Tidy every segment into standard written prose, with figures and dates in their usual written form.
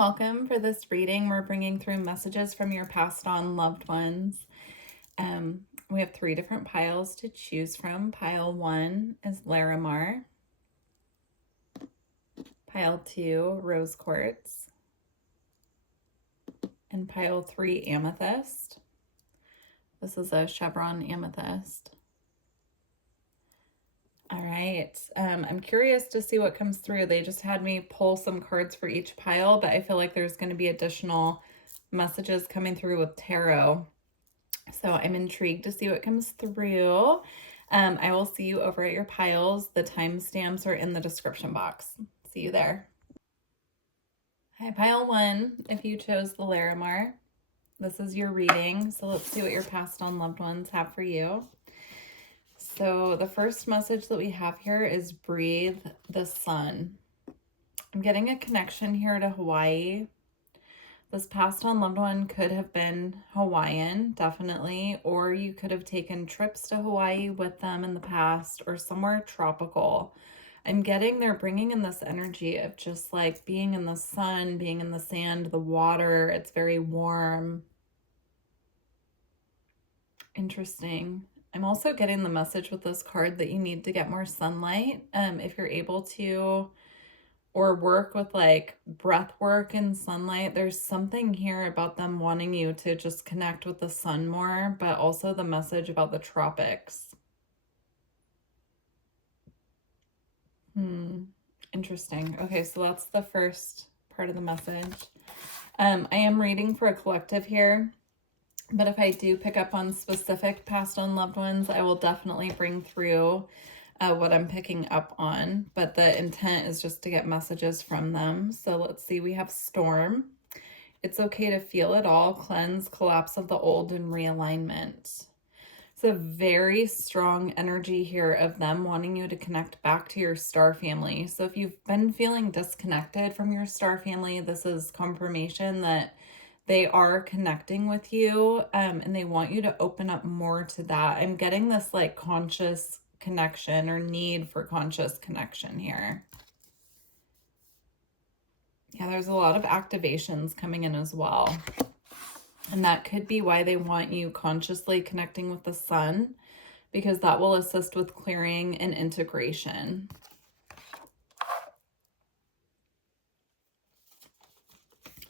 welcome. For this reading, we're bringing through messages from your passed on loved ones. We have 3 different piles to choose from. Pile 1 is Larimar. Pile 2, Rose Quartz. And pile 3, Amethyst. This is a chevron amethyst. All right, I'm curious to see what comes through. They just had me pull some cards for each pile, but I feel like there's going to be additional messages coming through with tarot. So I'm intrigued to see what comes through. I will see you over at your piles. The timestamps are in the description box. See you there. Hi, pile 1. If you chose the Larimar, this is your reading. So let's see what your passed on loved ones have for you. So the first message that we have here is breathe the sun. I'm getting a connection here to Hawaii. This passed on loved one could have been Hawaiian, definitely, or you could have taken trips to Hawaii with them in the past or somewhere tropical. I'm getting they're bringing in this energy of just like being in the sun, being in the sand, the water. It's very warm. Interesting. I'm also getting the message with this card that you need to get more sunlight if you're able to, or work with like breath work and sunlight. There's something here about them wanting you to just connect with the sun more, but also the message about the tropics. Interesting. Okay, so that's the first part of the message. I am reading for a collective here, but if I do pick up on specific passed on loved ones, I will definitely bring through what I'm picking up on, but the intent is just to get messages from them. So let's see, we have storm. It's okay to feel it all, cleanse, collapse of the old, and realignment. It's a very strong energy here of them wanting you to connect back to your star family. So if you've been feeling disconnected from your star family, this is confirmation that they are connecting with you, and they want you to open up more to that. I'm getting this like conscious connection or need for conscious connection here. Yeah, there's a lot of activations coming in as well. And that could be why they want you consciously connecting with the sun, because that will assist with clearing and integration.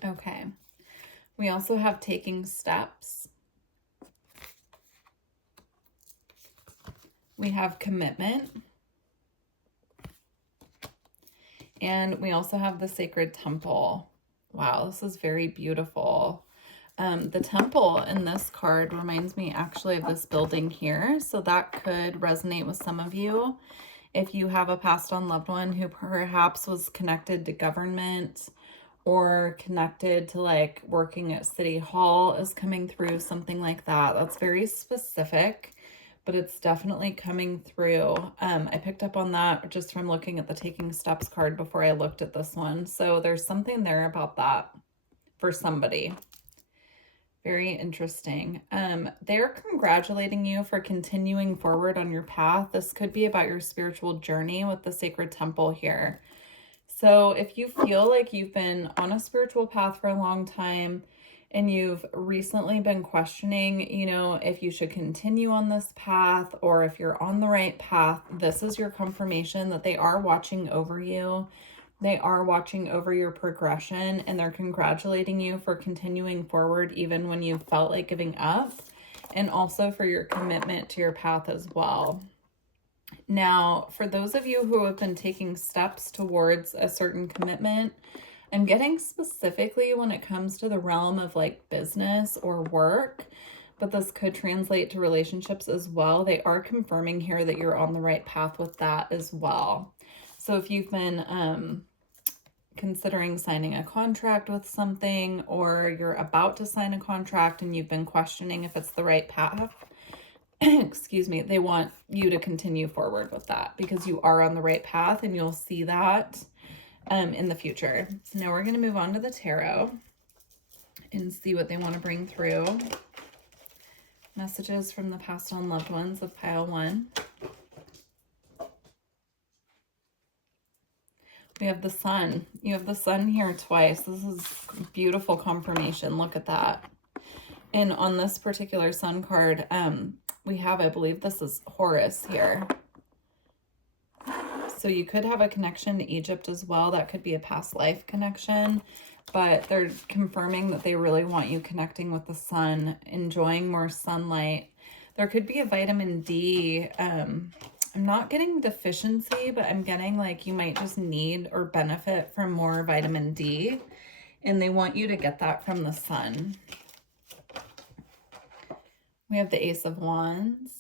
Okay. We also have taking steps. We have commitment. And we also have the sacred temple. Wow, this is very beautiful. The temple in this card reminds me actually of this building here. So that could resonate with some of you. If you have a passed on loved one who perhaps was connected to government or connected to like working at City Hall is coming through, something like that. That's very specific, but it's definitely coming through. I picked up on that just from looking at the Taking Steps card before I looked at this one. So there's something there about that for somebody. Very interesting. They're congratulating you for continuing forward on your path. This could be about your spiritual journey with the sacred temple here. So if you feel like you've been on a spiritual path for a long time and you've recently been questioning, you know, if you should continue on this path or if you're on the right path, this is your confirmation that they are watching over you. They are watching over your progression, and they're congratulating you for continuing forward even when you felt like giving up, and also for your commitment to your path as well. Now, for those of you who have been taking steps towards a certain commitment, I'm getting specifically when it comes to the realm of like business or work, but this could translate to relationships as well. They are confirming here that you're on the right path with that as well. So if you've been considering signing a contract with something, or you're about to sign a contract and you've been questioning if it's the right path, excuse me, they want you to continue forward with that because you are on the right path, and you'll see that in the future. So now we're going to move on to the tarot and see what they want to bring through. Messages from the passed on loved ones of pile 1. We have the sun. You have the sun here twice. This is beautiful confirmation. Look at that. And on this particular sun card, we have, I believe this is Horus here. So you could have a connection to Egypt as well. That could be a past life connection. But they're confirming that they really want you connecting with the sun, enjoying more sunlight. There could be a vitamin D. I'm not getting deficiency, but I'm getting like you might just need or benefit from more vitamin D. And they want you to get that from the sun. We have the Ace of Wands.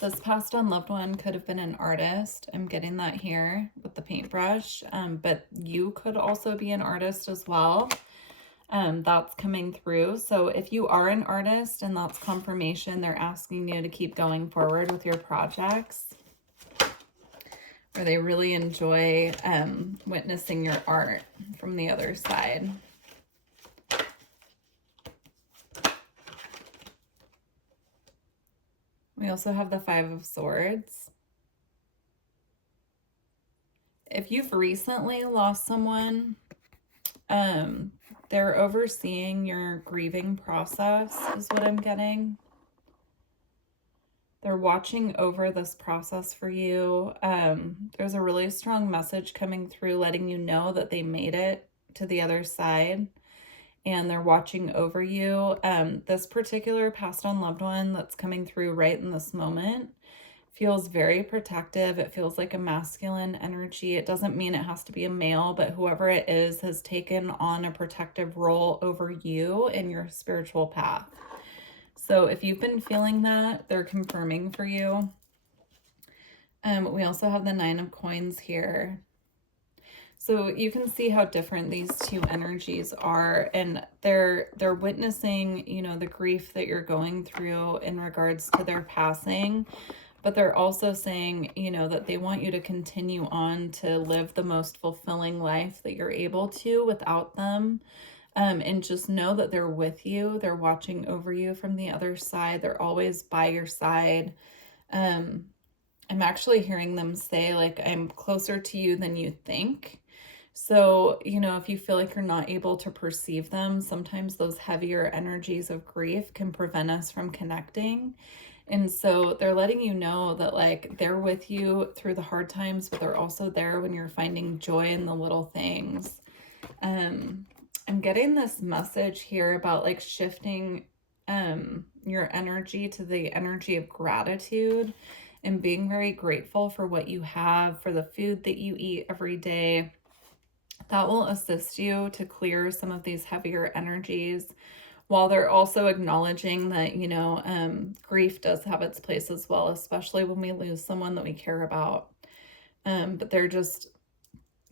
This passed on loved one could have been an artist. I'm getting that here with the paintbrush, but you could also be an artist as well. That's coming through. So if you are an artist and that's confirmation, they're asking you to keep going forward with your projects, or they really enjoy witnessing your art from the other side. We also have the Five of Swords. If you've recently lost someone, they're overseeing your grieving process is what I'm getting. They're watching over this process for you. There's a really strong message coming through letting you know that they made it to the other side. And they're watching over you. This particular passed on loved one that's coming through right in this moment feels very protective. It feels like a masculine energy. It doesn't mean it has to be a male, but whoever it is has taken on a protective role over you in your spiritual path. So if you've been feeling that, they're confirming for you. We also have the Nine of Coins here. So you can see how different these two energies are, and they're witnessing, you know, the grief that you're going through in regards to their passing, but they're also saying, you know, that they want you to continue on to live the most fulfilling life that you're able to without them, and just know that they're with you. They're watching over you from the other side. They're always by your side. I'm actually hearing them say, like, I'm closer to you than you think. So, you know, if you feel like you're not able to perceive them, sometimes those heavier energies of grief can prevent us from connecting. And so they're letting you know that, like, they're with you through the hard times, but they're also there when you're finding joy in the little things. I'm getting this message here about, like, shifting your energy to the energy of gratitude and being very grateful for what you have, for the food that you eat every day. That will assist you to clear some of these heavier energies, while they're also acknowledging that, you know, grief does have its place as well, especially when we lose someone that we care about. But they're just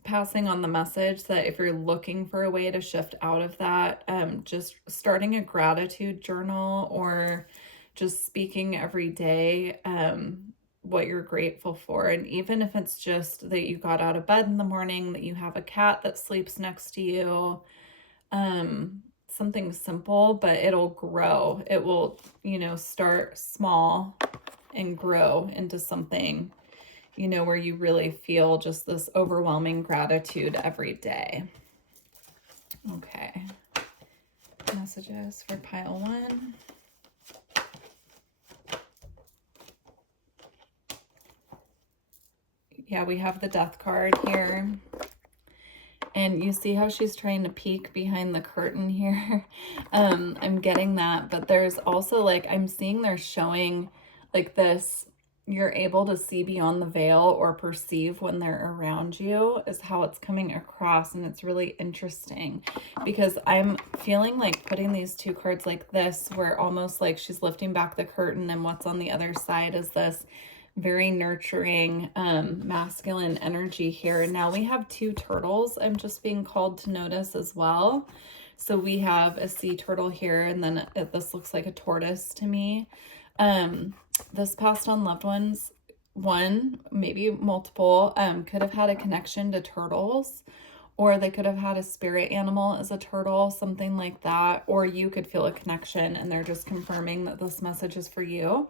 passing on the message that if you're looking for a way to shift out of that, just starting a gratitude journal or just speaking every day, what you're grateful for. And even if it's just that you got out of bed in the morning, that you have a cat that sleeps next to you, something simple, but it'll grow. It will, you know, start small and grow into something, you know, where you really feel just this overwhelming gratitude every day. Okay. Messages for pile one. Yeah, we have the Death card here. And you see how she's trying to peek behind the curtain here. I'm getting that, but there's also, like, I'm seeing they're showing like this, you're able to see beyond the veil or perceive when they're around you is how it's coming across. And it's really interesting because I'm feeling like putting these two cards like this, where almost like she's lifting back the curtain and what's on the other side is this very nurturing masculine energy here. And now we have two turtles I'm just being called to notice as well. So we have a sea turtle here, and then this looks like a tortoise to me. This passed on loved ones, one, maybe multiple, could have had a connection to turtles, or they could have had a spirit animal as a turtle, something like that. Or you could feel a connection and they're just confirming that this message is for you.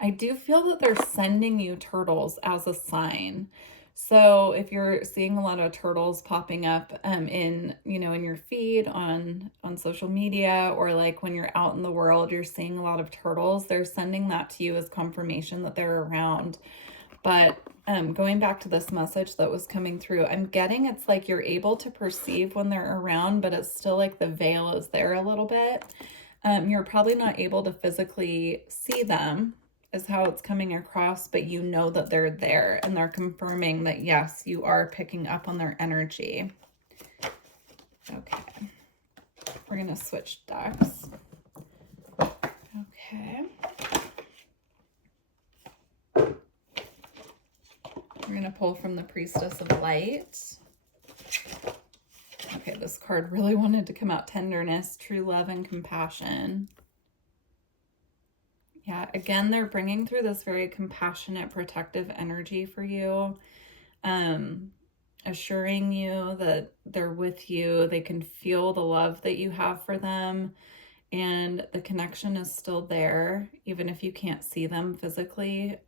I do feel that they're sending you turtles as a sign. So if you're seeing a lot of turtles popping up in, in your feed on social media, or like when you're out in the world, you're seeing a lot of turtles, they're sending that to you as confirmation that they're around. But going back to this message that was coming through, I'm getting it's like you're able to perceive when they're around, but it's still like the veil is there a little bit. You're probably not able to physically see them, is how it's coming across, but you know that they're there and they're confirming that, yes, you are picking up on their energy. Okay. We're going to switch decks. Okay. We're going to pull from the Priestess of Light. Okay, this card really wanted to come out. Tenderness, true love, and compassion. Yeah, again, they're bringing through this very compassionate, protective energy for you, assuring you that they're with you. They can feel the love that you have for them, and the connection is still there, even if you can't see them physically.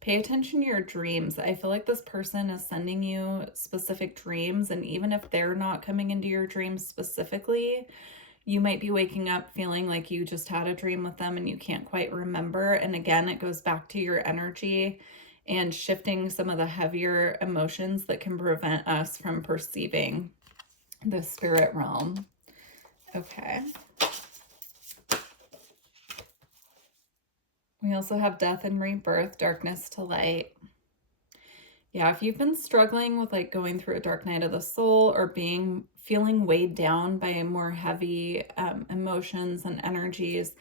Pay attention to your dreams. I feel like this person is sending you specific dreams, and even if they're not coming into your dreams specifically, you might be waking up feeling like you just had a dream with them and you can't quite remember. And again, it goes back to your energy and shifting some of the heavier emotions that can prevent us from perceiving the spirit realm. Okay. We also have death and rebirth, darkness to light. Yeah, if you've been struggling with like going through a dark night of the soul, or feeling weighed down by more heavy emotions and energies,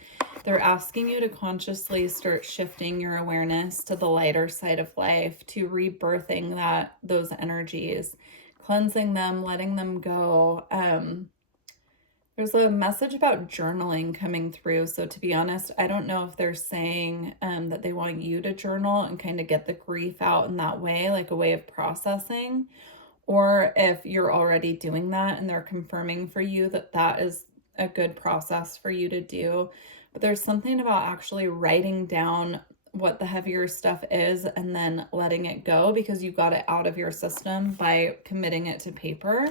they're asking you to consciously start shifting your awareness to the lighter side of life, to rebirthing those energies, cleansing them, letting them go. There's a message about journaling coming through. So to be honest, I don't know if they're saying that they want you to journal and kind of get the grief out in that way, like a way of processing, or if you're already doing that and they're confirming for you that that is a good process for you to do. But there's something about actually writing down what the heavier stuff is and then letting it go, because you got it out of your system by committing it to paper.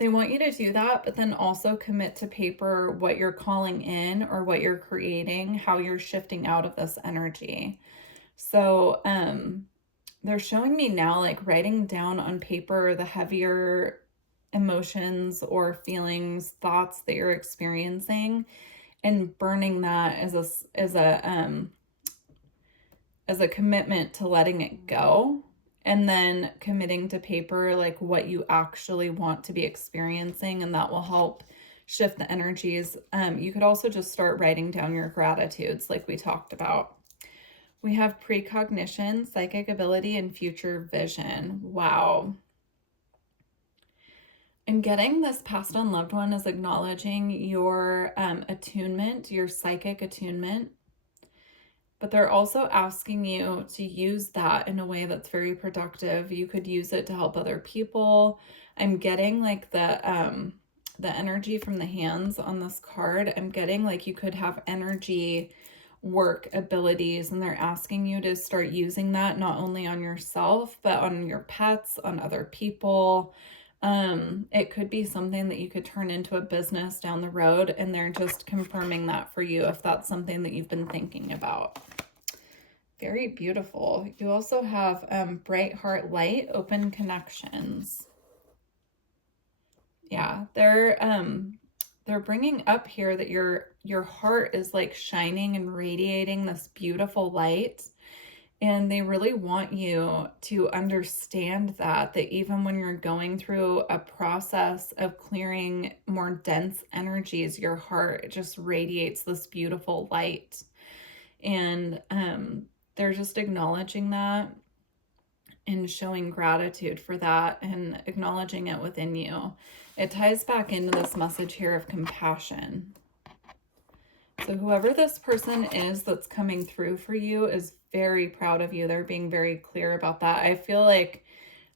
They want you to do that, but then also commit to paper what you're calling in or what you're creating, how you're shifting out of this energy. So they're showing me now like writing down on paper the heavier emotions or feelings, thoughts that you're experiencing, and burning that as a commitment to letting it go. And then committing to paper like what you actually want to be experiencing, and that will help shift the energies. You could also just start writing down your gratitudes like we talked about. We have precognition, psychic ability, and future vision. Wow. And getting this passed on loved one is acknowledging your attunement, your psychic attunement. But they're also asking you to use that in a way that's very productive. You could use it to help other people. I'm getting like the energy from the hands on this card. I'm getting like you could have energy work abilities, and they're asking you to start using that not only on yourself, but on your pets, on other people. It could be something that you could turn into a business down the road, and they're just confirming that for you if that's something that you've been thinking about. Very beautiful. You also have bright heart light, open connections. Yeah, they're bringing up here that your heart is like shining and radiating this beautiful light. And they really want you to understand that even when you're going through a process of clearing more dense energies, your heart just radiates this beautiful light. And they're just acknowledging that and showing gratitude for that and acknowledging it within you. It ties back into this message here of compassion. So whoever this person is that's coming through for you is very proud of you. They're being very clear about that. I feel like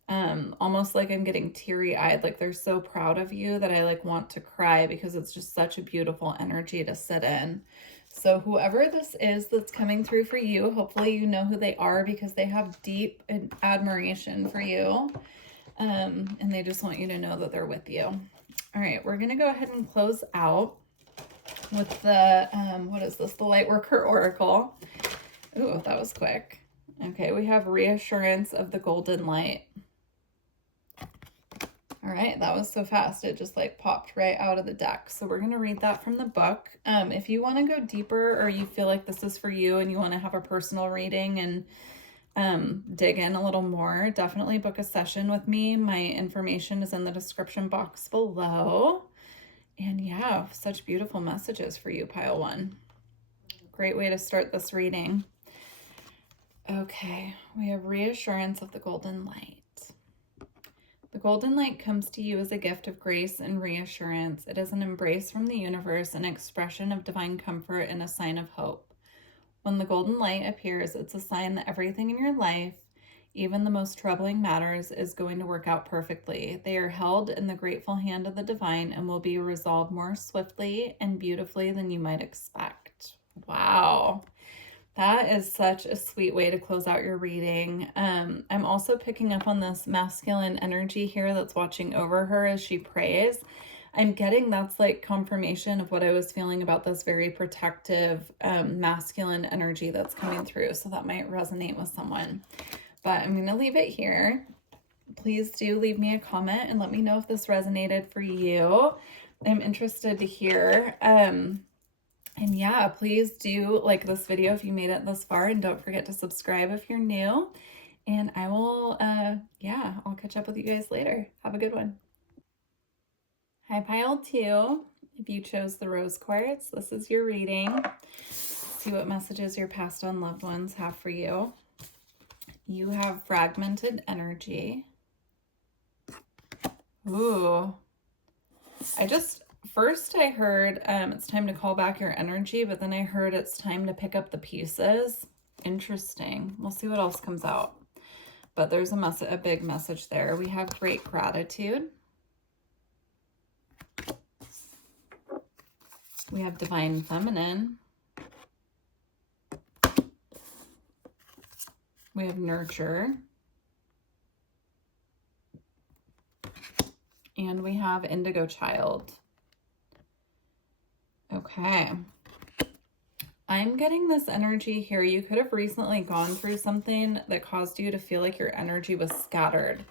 almost like I'm getting teary-eyed. Like they're so proud of you that I like want to cry, because it's just such a beautiful energy to sit in. So whoever this is that's coming through for you, hopefully you know who they are because they have deep admiration for you. And they just want you to know that they're with you. All right, we're going to go ahead and close out with the, what is this? The Lightworker Oracle. Ooh, that was quick. Okay, we have reassurance of the golden light. All right, that was so fast. It just like popped right out of the deck. So we're going to read that from the book. If you want to go deeper or you feel like this is for you and you want to have a personal reading and dig in a little more, definitely book a session with me. My information is in the description box below. And yeah, such beautiful messages for you, pile one. Great way to start this reading. Okay, we have reassurance of the golden light. The golden light comes to you as a gift of grace and reassurance. It is an embrace from the universe, an expression of divine comfort, and a sign of hope. When the golden light appears, it's a sign that everything in your life, even the most troubling matters, is going to work out perfectly. They are held in the grateful hand of the divine and will be resolved more swiftly and beautifully than you might expect. Wow. That is such a sweet way to close out your reading. I'm also picking up on this masculine energy here that's watching over her as she prays. I'm getting that's like confirmation of what I was feeling about this very protective masculine energy that's coming through. So that might resonate with someone. But I'm going to leave it here. Please do leave me a comment and let me know if this resonated for you. I'm interested to hear. And yeah, please do like this video if you made it this far, and don't forget to subscribe if you're new. And I will, I'll catch up with you guys later. Have a good one. Hi, pile 2. If you chose the rose quartz, this is your reading. See what messages your passed on loved ones have for you. You have fragmented energy. Ooh. First I heard it's time to call back your energy, but then I heard it's time to pick up the pieces. Interesting. We'll see what else comes out. But there's a big message there. We have great gratitude. We have divine feminine. We have nurture. And we have indigo child. Okay. I'm getting this energy here. You could have recently gone through something that caused you to feel like your energy was scattered.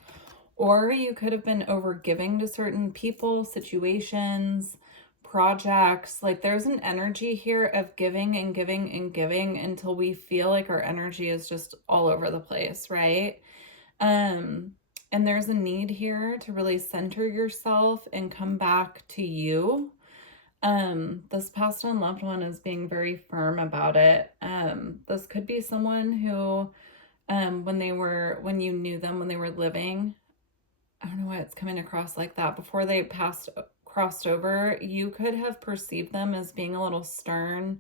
Or you could have been overgiving to certain people, situations, projects. Like there's an energy here of giving and giving and giving until we feel like our energy is just all over the place, right? And there's a need here to really center yourself and come back to you. This passed on loved one is being very firm about it. This could be someone who, when you knew them, when they were living, I don't know why it's coming across like that, before they crossed over, you could have perceived them as being a little stern.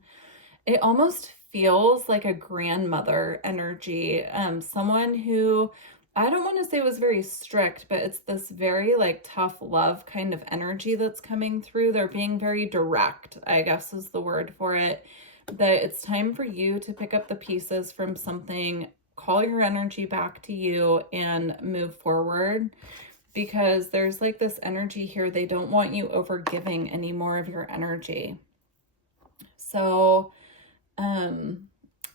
It almost feels like a grandmother energy. Someone who, I don't want to say was very strict, but it's this very like tough love kind of energy that's coming through. They're being very direct, I guess is the word for it. That it's time for you to pick up the pieces from something, call your energy back to you and move forward. Because there's like this energy here. They don't want you over giving any more of your energy. So,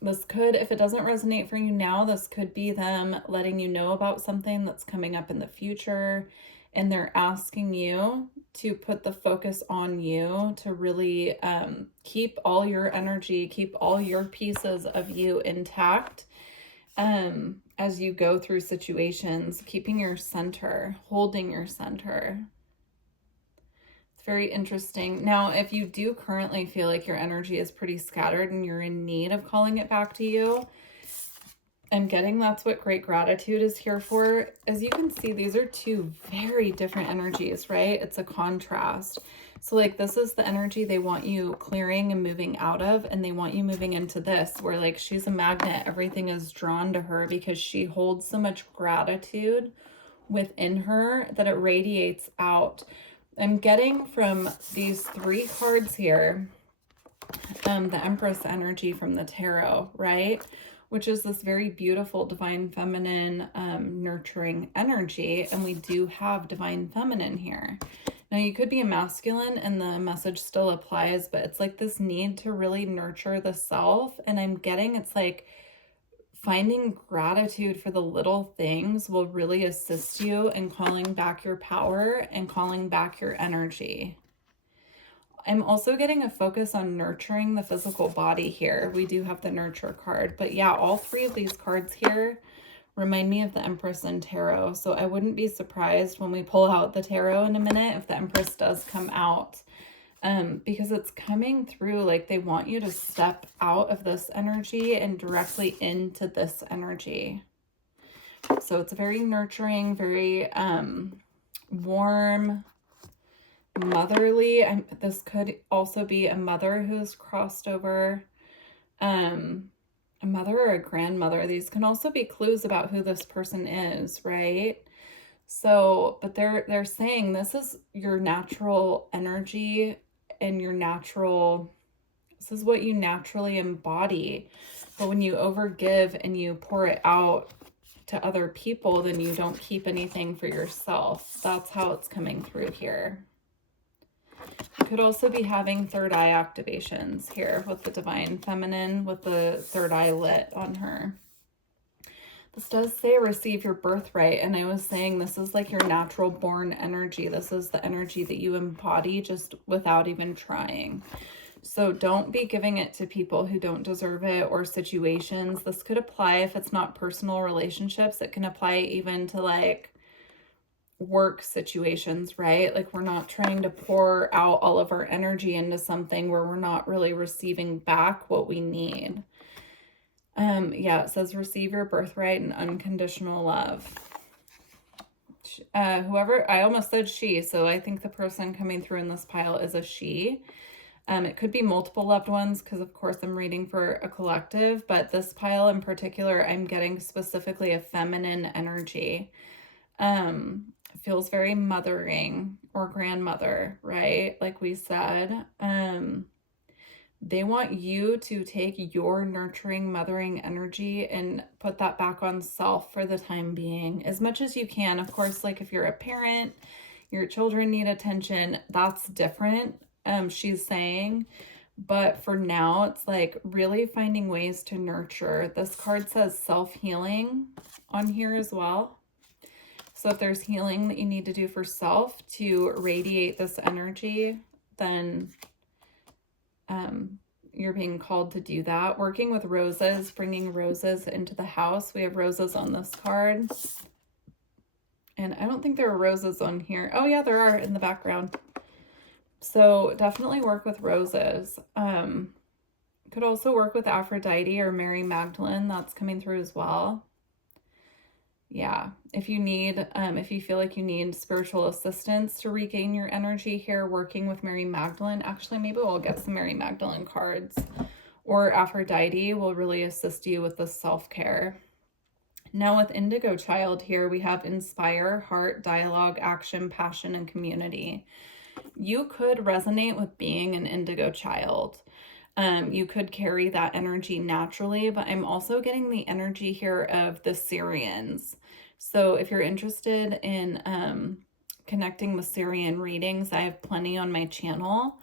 this could, if it doesn't resonate for you now, this could be them letting you know about something that's coming up in the future. And they're asking you to put the focus on you to really keep all your energy, keep all your pieces of you intact as you go through situations, keeping your center, holding your center. It's very interesting. Now, if you do currently feel like your energy is pretty scattered and you're in need of calling it back to you, I'm getting that's what great gratitude is here for. As you can see, these are two very different energies, right? It's a contrast. So like this is the energy they want you clearing and moving out of, and they want you moving into this where like she's a magnet. Everything is drawn to her because she holds so much gratitude within her that it radiates out. I'm getting from these 3 cards here, the Empress energy from the tarot, right? Which is this very beautiful divine feminine, nurturing energy. And we do have divine feminine here. Now you could be a masculine and the message still applies, but it's like this need to really nurture the self. And I'm getting, it's like finding gratitude for the little things will really assist you in calling back your power and calling back your energy. I'm also getting a focus on nurturing the physical body here. We do have the nurture card, but yeah, all three of these cards here remind me of the Empress and Tarot. So I wouldn't be surprised when we pull out the Tarot in a minute if the Empress does come out, because it's coming through like they want you to step out of this energy and directly into this energy. So it's very nurturing, very warm, motherly. This could also be a mother who's crossed over, a mother or a grandmother. These can also be clues about who this person is, right? So, but they're saying this is your natural energy and your natural, this is what you naturally embody. But when you overgive and you pour it out to other people, then you don't keep anything for yourself. That's how it's coming through here. You could also be having third eye activations here with the divine feminine, with the third eye lit on her. This does say receive your birthright, and I was saying this is like your natural born energy. This is the energy that you embody just without even trying. So don't be giving it to people who don't deserve it or situations. This could apply if it's not personal relationships. It can apply even to like work situations, right? Like we're not trying to pour out all of our energy into something where we're not really receiving back what we need. Yeah, it says receive your birthright and unconditional love. Whoever, I almost said she, so I think the person coming through in this pile is a she. It could be multiple loved ones because of course I'm reading for a collective, but this pile in particular, I'm getting specifically a feminine energy. It feels very mothering or grandmother, right? Like we said, they want you to take your nurturing, mothering energy and put that back on self for the time being, as much as you can. Of course, like if you're a parent, your children need attention, that's different, she's saying. But for now, it's like really finding ways to nurture. This card says self-healing on here as well. So if there's healing that you need to do for self to radiate this energy, then you're being called to do that. Working with roses, bringing roses into the house. We have roses on this card. And I don't think there are roses on here. Oh yeah, there are in the background. So definitely work with roses. Could also work with Aphrodite or Mary Magdalene. That's coming through as well. Yeah, if you need, if you feel like you need spiritual assistance to regain your energy here, working with Mary Magdalene, actually, maybe we'll get some Mary Magdalene cards, or Aphrodite will really assist you with the self-care. Now with Indigo Child here, we have inspire, heart, dialogue, action, passion, and community. You could resonate with being an Indigo Child. You could carry that energy naturally, but I'm also getting the energy here of the Syrians. So if you're interested in connecting with Syrian readings, I have plenty on my channel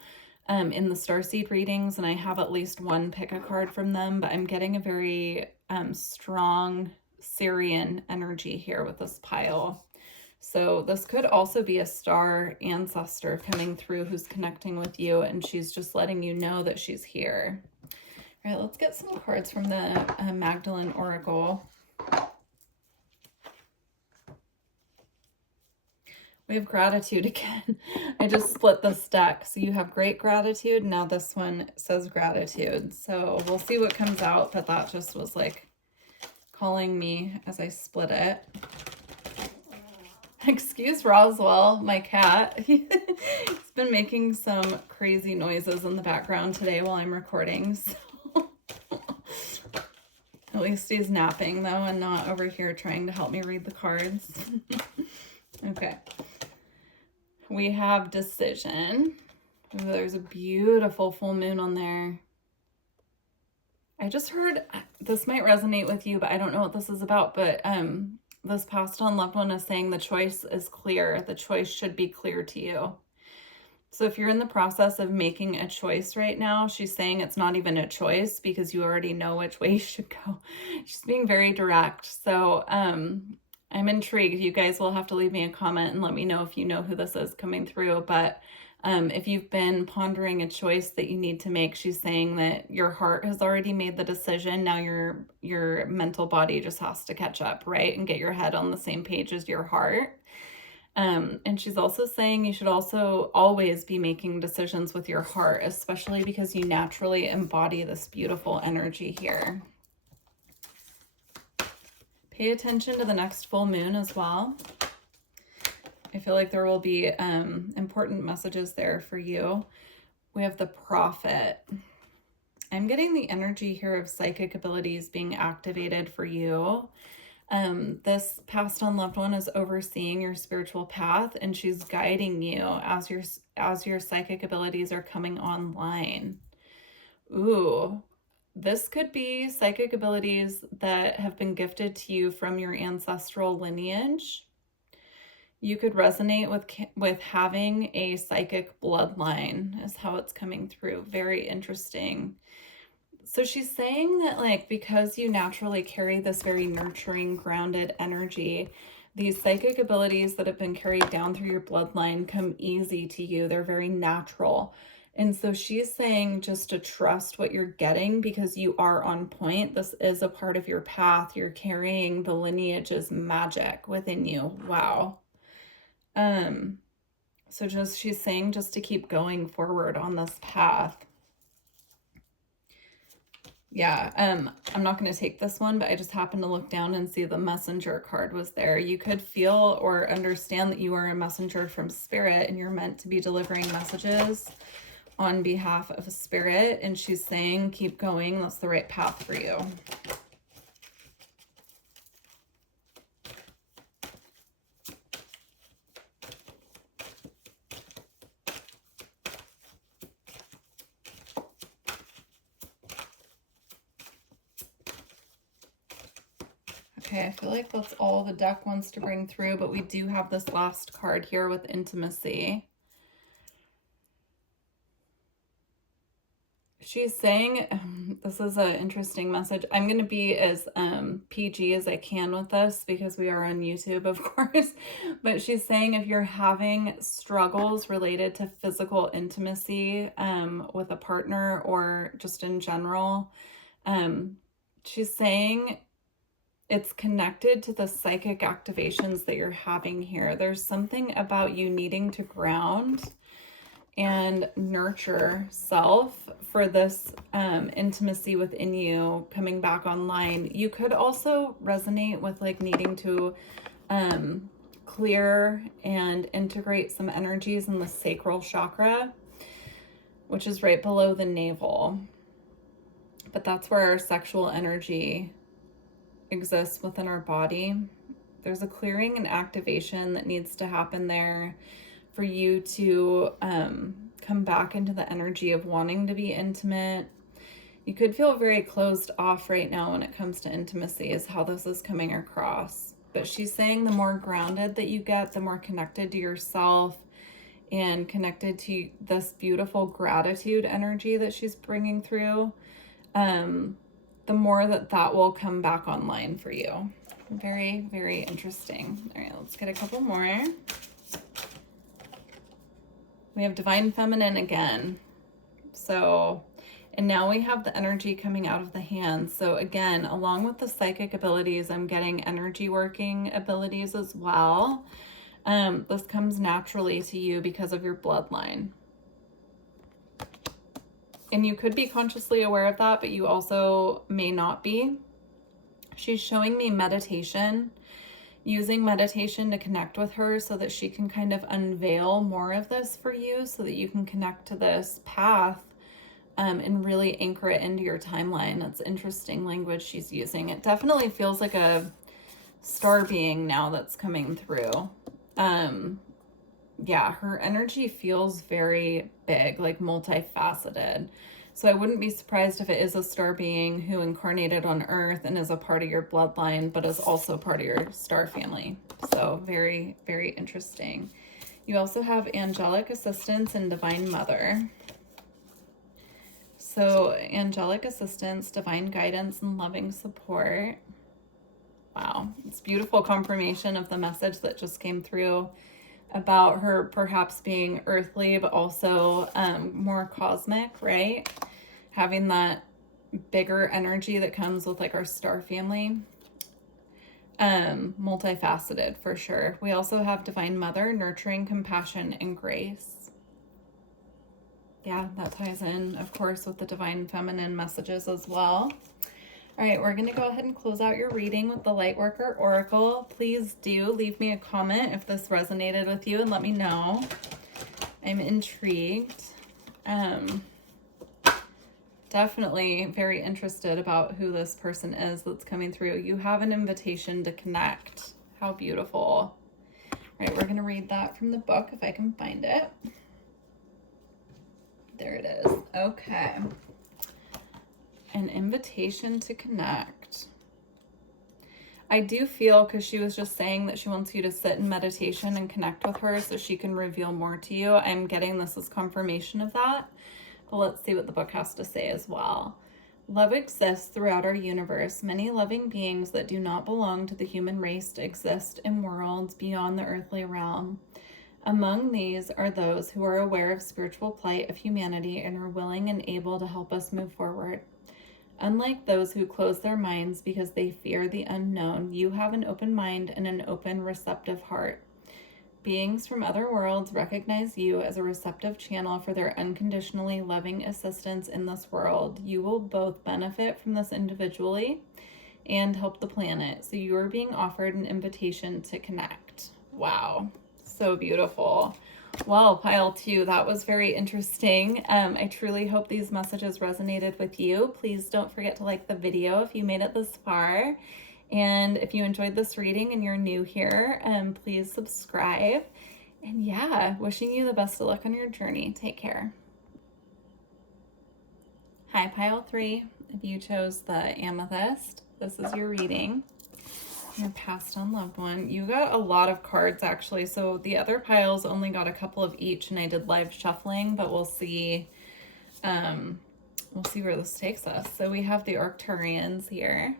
in the Starseed readings, and I have at least one pick a card from them, but I'm getting a very strong Syrian energy here with this pile. So this could also be a star ancestor coming through who's connecting with you, and she's just letting you know that she's here. All right, let's get some cards from the Magdalene Oracle. We have gratitude again. I just split this deck. So you have great gratitude. Now this one says gratitude. So we'll see what comes out, but that just was like calling me as I split it. Excuse Roswell, my cat. He's been making some crazy noises in the background today while I'm recording. So at least he's napping though and not over here trying to help me read the cards. Okay. We have decision. Ooh, there's a beautiful full moon on there. I just heard, this might resonate with you, but I don't know what this is about, but this passed on loved one is saying the choice is clear. The choice should be clear to you. So if you're in the process of making a choice right now, she's saying it's not even a choice because you already know which way you should go. She's being very direct. So I'm intrigued. You guys will have to leave me a comment and let me know if you know who this is coming through. But if you've been pondering a choice that you need to make, she's saying that your heart has already made the decision. Now your mental body just has to catch up, right? And get your head on the same page as your heart. And she's also saying you should also always be making decisions with your heart, especially because you naturally embody this beautiful energy here. Pay attention to the next full moon as well. I feel like there will be important messages there for you. We have the Prophet. I'm getting the energy here of psychic abilities being activated for you. This passed on loved one is overseeing your spiritual path, and she's guiding you as your psychic abilities are coming online. Ooh, this could be psychic abilities that have been gifted to you from your ancestral lineage. You could resonate with having a psychic bloodline is how it's coming through. Very interesting. So she's saying that, like, because you naturally carry this very nurturing, grounded energy, these psychic abilities that have been carried down through your bloodline come easy to you. They're very natural. And so she's saying just to trust what you're getting because you are on point. This is a part of your path. You're carrying the lineage's magic within you. Wow. So she's saying just to keep going forward on this path. Yeah, I'm not going to take this one, but I just happened to look down and see the messenger card was there. You could feel or understand that you are a messenger from spirit and you're meant to be delivering messages on behalf of a spirit. And she's saying, keep going. That's the right path for you. Okay, I feel like that's all the deck wants to bring through, but we do have this last card here with intimacy. She's saying, this is an interesting message. I'm going to be as PG as I can with this because we are on YouTube, of course. But she's saying if you're having struggles related to physical intimacy with a partner or just in general, she's saying it's connected to the psychic activations that you're having here. There's something about you needing to ground and nurture self for this intimacy within you coming back online. You could also resonate with like needing to clear and integrate some energies in the sacral chakra, which is right below the navel. But that's where our sexual energy exists within our body. There's a clearing and activation that needs to happen there for you to come back into the energy of wanting to be intimate. You could feel very closed off right now when it comes to intimacy is how this is coming across. But she's saying the more grounded that you get, the more connected to yourself and connected to this beautiful gratitude energy that she's bringing through, the more that will come back online for you. Very, very interesting. All right, let's get a couple more. We have Divine Feminine again. So, and now we have the energy coming out of the hands. So again, along with the psychic abilities, I'm getting energy working abilities as well. This comes naturally to you because of your bloodline. And you could be consciously aware of that, but you also may not be. She's showing me meditation, using meditation to connect with her so that she can kind of unveil more of this for you so that you can connect to this path and really anchor it into your timeline. That's interesting language she's using. It definitely feels like a star being now that's coming through. yeah, her energy feels very big, like multifaceted. So I wouldn't be surprised if it is a star being who incarnated on Earth and is a part of your bloodline, but is also part of your star family. So very, very interesting. You also have angelic assistance and divine mother. So angelic assistance, divine guidance, and loving support. Wow, it's beautiful confirmation of the message that just came through about her perhaps being earthly, but also more cosmic, right? Having that bigger energy that comes with like our star family. Multifaceted for sure. We also have divine mother, nurturing, compassion, and grace. Yeah, that ties in, of course, with the divine feminine messages as well. All right, we're going to go ahead and close out your reading with the Lightworker Oracle. Please do leave me a comment if this resonated with you and let me know. I'm intrigued. Definitely very interested about who this person is that's coming through. You have an invitation to connect. How beautiful. All right, we're going to read that from the book if I can find it. There it is. Okay. An invitation to connect. I do feel, because she was just saying that she wants you to sit in meditation and connect with her so she can reveal more to you. I'm getting this as confirmation of that. But let's see what the book has to say as well. Love exists throughout our universe. Many loving beings that do not belong to the human race exist in worlds beyond the earthly realm. Among these are those who are aware of spiritual plight of humanity and are willing and able to help us move forward. Unlike those who close their minds because they fear the unknown, you have an open mind and an open, receptive heart. Beings from other worlds recognize you as a receptive channel for their unconditionally loving assistance in this world. You will both benefit from this individually and help the planet. So you are being offered an invitation to connect. Wow, so beautiful. Well, pile 2, that was very interesting. I truly hope these messages resonated with you. Please don't forget to like the video if you made it this far. And if you enjoyed this reading and you're new here, please subscribe. And yeah, wishing you the best of luck on your journey. Take care. Hi, pile 3. If you chose the amethyst, this is your reading. Your passed on loved one. You got a lot of cards actually. So the other piles only got a couple of each, and I did live shuffling, but we'll see. We'll see where this takes us. So we have the Arcturians here.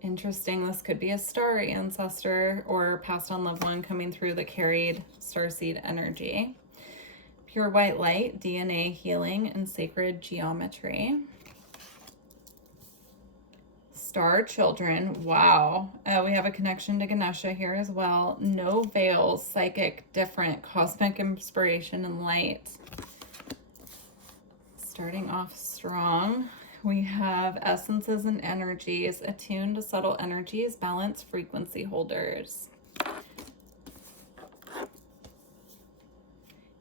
Interesting. This could be a star ancestor or passed on loved one coming through that carried starseed energy. Pure white light, DNA healing, and sacred geometry. Star children. Wow. We have a connection to Ganesha here as well. No veils, psychic, different, cosmic inspiration and light. Starting off strong. We have essences and energies, attuned to subtle energies, balance frequency holders.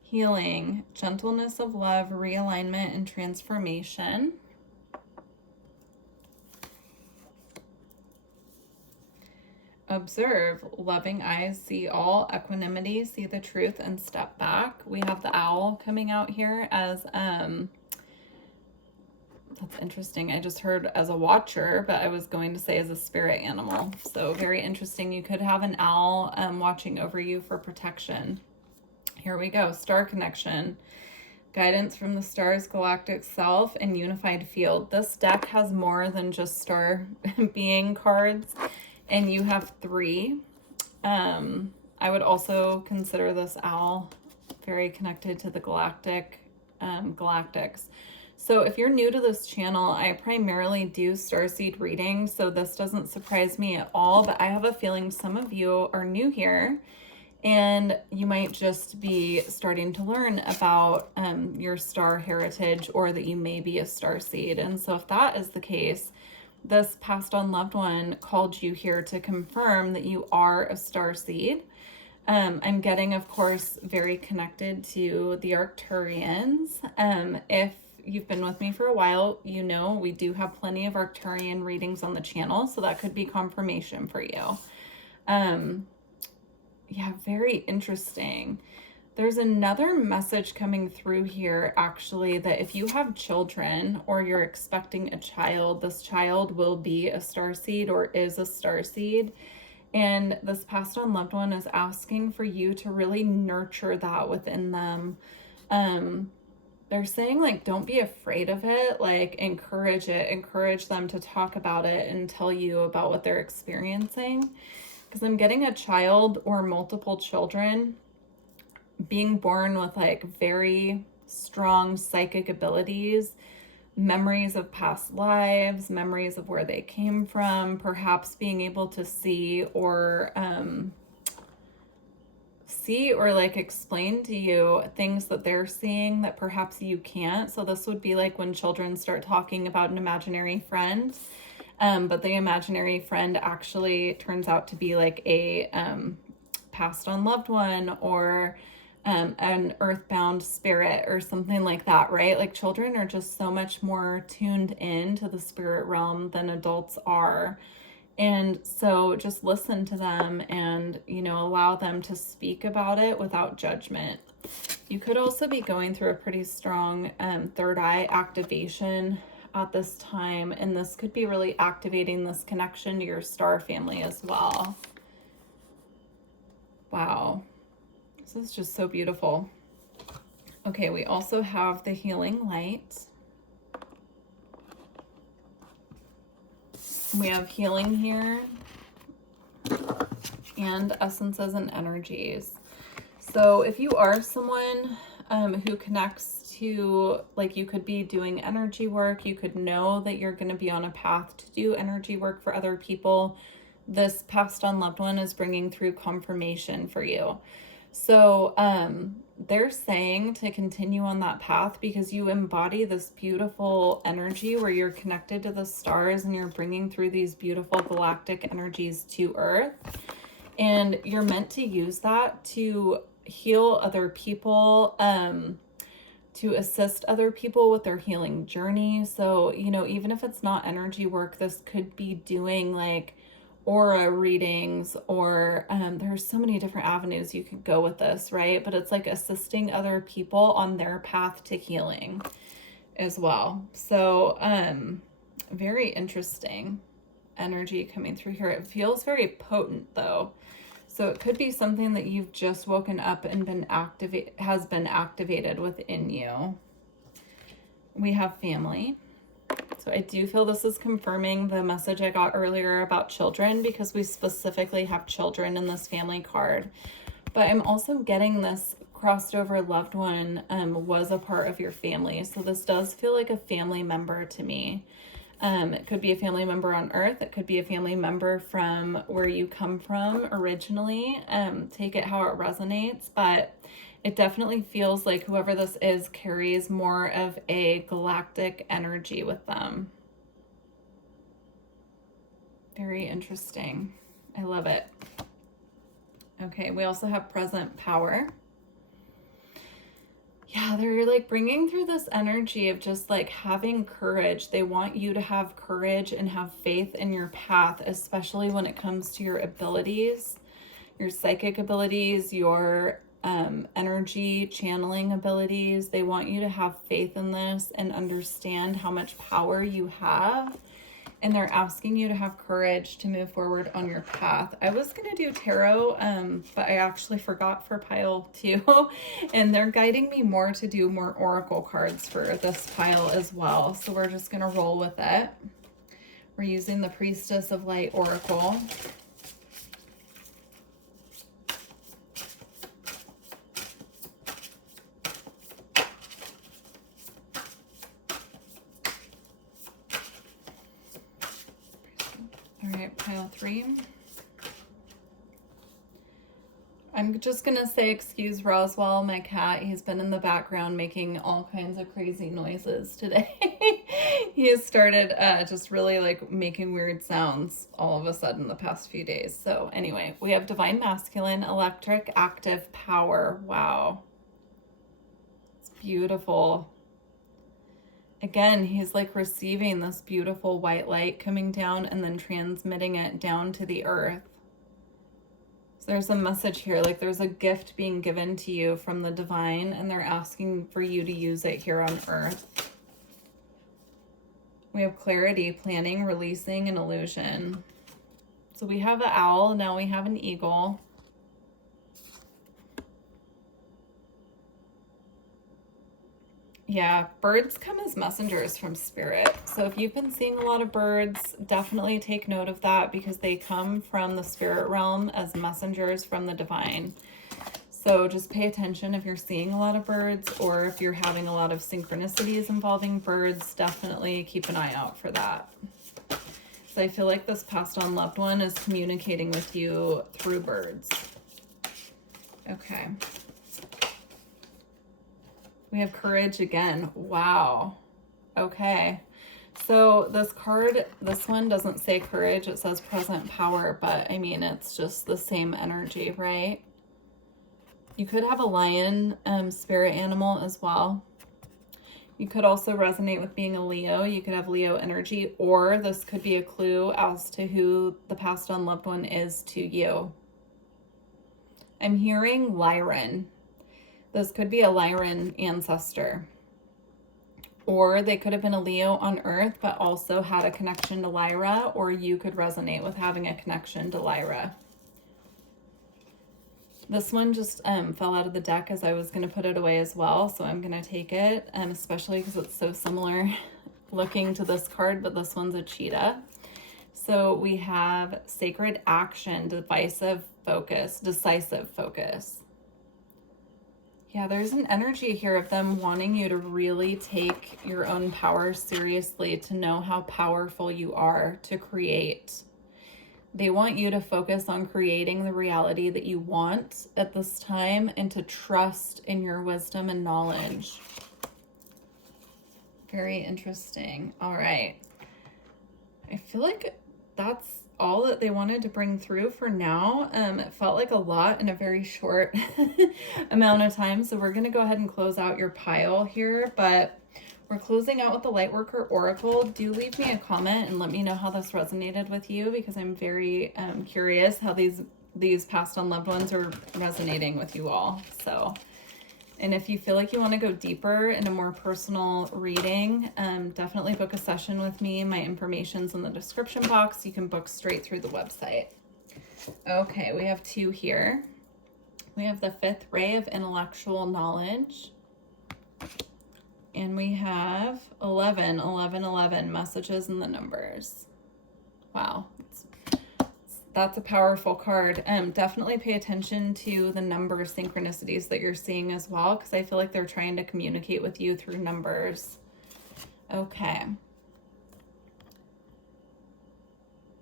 Healing, gentleness of love, realignment, and transformation. Observe, loving eyes see all, equanimity, see the truth, and step back. We have the owl coming out here as that's interesting. I just heard as a watcher, but I was going to say as a spirit animal. So very interesting. You could have an owl watching over you for protection. Here we go. Star connection. Guidance from the stars, galactic self, and unified field. This deck has more than just star being cards, and you have 3. I would also consider this owl very connected to the galactics. So if you're new to this channel, I primarily do starseed readings, so this doesn't surprise me at all, but I have a feeling some of you are new here and you might just be starting to learn about your star heritage, or that you may be a starseed. And so if that is the case, this passed on loved one called you here to confirm that you are a starseed. I'm getting, of course, very connected to the Arcturians. If you've been with me for a while, you know we do have plenty of Arcturian readings on the channel, so that could be confirmation for you. Yeah, very interesting. There's another message coming through here, actually, that if you have children or you're expecting a child, this child will be a starseed or is a starseed. And this passed on loved one is asking for you to really nurture that within them. They're saying, like, don't be afraid of it, like, encourage it, encourage them to talk about it and tell you about what they're experiencing. Because I'm getting a child or multiple children being born with like very strong psychic abilities, memories of past lives, memories of where they came from, perhaps being able to see or like explain to you things that they're seeing that perhaps you can't. So this would be like when children start talking about an imaginary friend, but the imaginary friend actually turns out to be like a passed on loved one or an earthbound spirit or something like that, right? Like children are just so much more tuned in to the spirit realm than adults are. And so just listen to them and, you know, allow them to speak about it without judgment. You could also be going through a pretty strong third eye activation at this time, and this could be really activating this connection to your star family as well. Wow. This is just so beautiful. Okay, we also have the healing light. We have healing here and essences and energies. So if you are someone who connects to, like, you could be doing energy work, you could know that you're going to be on a path to do energy work for other people, this passed on loved one is bringing through confirmation for you. So they're saying to continue on that path because you embody this beautiful energy where you're connected to the stars and you're bringing through these beautiful galactic energies to Earth. And you're meant to use that to heal other people, to assist other people with their healing journey. So, you know, even if it's not energy work, this could be doing like aura readings or there's so many different avenues you could go with this, right? But it's like assisting other people on their path to healing as well. So very interesting energy coming through here. It feels very potent though. So it could be something that you've just woken up and has been activated within you. We have family. So I do feel this is confirming the message I got earlier about children because we specifically have children in this family card. But I'm also getting this crossed over loved one was a part of your family. So this does feel like a family member to me. It could be a family member on Earth. It could be a family member from where you come from originally. Take it how it resonates, but it definitely feels like whoever this is carries more of a galactic energy with them. Very interesting. I love it. Okay, we also have present power. Yeah, they're like bringing through this energy of just like having courage. They want you to have courage and have faith in your path, especially when it comes to your abilities, your psychic abilities, your energy channeling abilities. They want you to have faith in this and understand how much power you have. And they're asking you to have courage to move forward on your path. I was going to do tarot, but I actually forgot for pile 2. And they're guiding me more to do more oracle cards for this pile as well. So we're just going to roll with it. We're using the Priestess of Light Oracle. All right, pile 3. I'm just gonna say excuse Roswell, my cat. He's been in the background making all kinds of crazy noises today. He has started just really like making weird sounds all of a sudden the past few days. So anyway, we have Divine Masculine, Electric, Active, Power. Wow. It's beautiful. Again, he's like receiving this beautiful white light coming down and then transmitting it down to the earth. So there's a message here, like there's a gift being given to you from the divine, and they're asking for you to use it here on earth. We have clarity, planning, releasing, and illusion. So we have an owl, now we have an eagle. Yeah, birds come as messengers from spirit. So if you've been seeing a lot of birds, definitely take note of that, because they come from the spirit realm as messengers from the divine. So just pay attention if you're seeing a lot of birds, or if you're having a lot of synchronicities involving birds, definitely keep an eye out for that. So I feel like this passed on loved one is communicating with you through birds. Okay. We have courage again. Wow. Okay. So this card, this one doesn't say courage. It says present power, but I mean, it's just the same energy, right? You could have a lion spirit animal as well. You could also resonate with being a Leo. You could have Leo energy, or this could be a clue as to who the passed on loved one is to you. I'm hearing Lyran. This could be a Lyran ancestor. Or they could have been a Leo on Earth, but also had a connection to Lyra, or you could resonate with having a connection to Lyra. This one just fell out of the deck as I was going to put it away as well, so I'm going to take it, especially because it's so similar looking to this card, but this one's a cheetah. So we have sacred action, decisive focus. Yeah, there's an energy here of them wanting you to really take your own power seriously, to know how powerful you are to create. They want you to focus on creating the reality that you want at this time, and to trust in your wisdom and knowledge. Very interesting. All right. I feel like that's all that they wanted to bring through for now. It felt like a lot in a very short amount of time. So we're going to go ahead and close out your pile here, but we're closing out with the Lightworker Oracle. Do leave me a comment and let me know how this resonated with you, because I'm very curious how these passed on loved ones are resonating with you all. So, and if you feel like you want to go deeper in a more personal reading, definitely book a session with me. My information's in the description box. You can book straight through the website. Okay, we have 2 here. We have the 5th ray of intellectual knowledge. And we have 11, 11, 11, messages in the numbers. Wow. That's a powerful card. Definitely pay attention to the number synchronicities that you're seeing as well, because I feel like they're trying to communicate with you through numbers. Okay.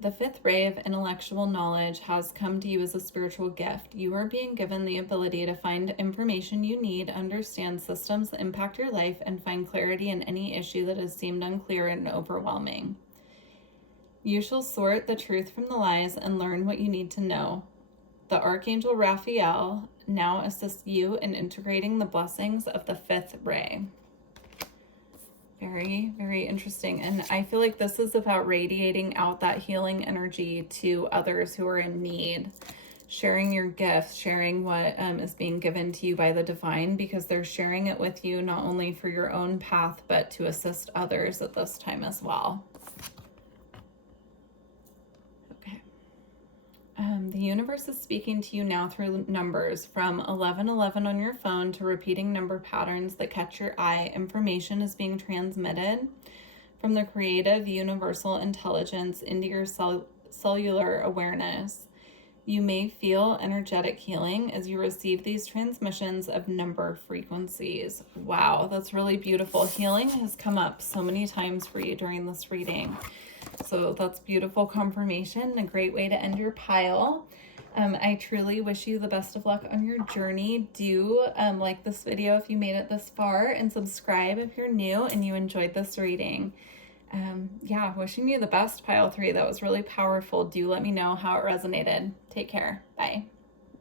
The 5th ray of intellectual knowledge has come to you as a spiritual gift. You are being given the ability to find information you need, understand systems that impact your life, and find clarity in any issue that has seemed unclear and overwhelming. You shall sort the truth from the lies and learn what you need to know. The Archangel Raphael now assists you in integrating the blessings of the 5th ray. Very, very interesting. And I feel like this is about radiating out that healing energy to others who are in need. Sharing your gifts, sharing what is being given to you by the divine, because they're sharing it with you not only for your own path, but to assist others at this time as well. The universe is speaking to you now through numbers, from 1111 on your phone to repeating number patterns that catch your eye. Information is being transmitted from the creative universal intelligence into your cellular awareness. You may feel energetic healing as you receive these transmissions of number frequencies. Wow, that's really beautiful. Healing has come up so many times for you during this reading. So that's beautiful confirmation, a great way to end your pile. I truly wish you the best of luck on your journey. Do like this video if you made it this far, and subscribe if you're new and you enjoyed this reading. Yeah, wishing you the best, pile 3. That was really powerful. Do let me know how it resonated. Take care. Bye.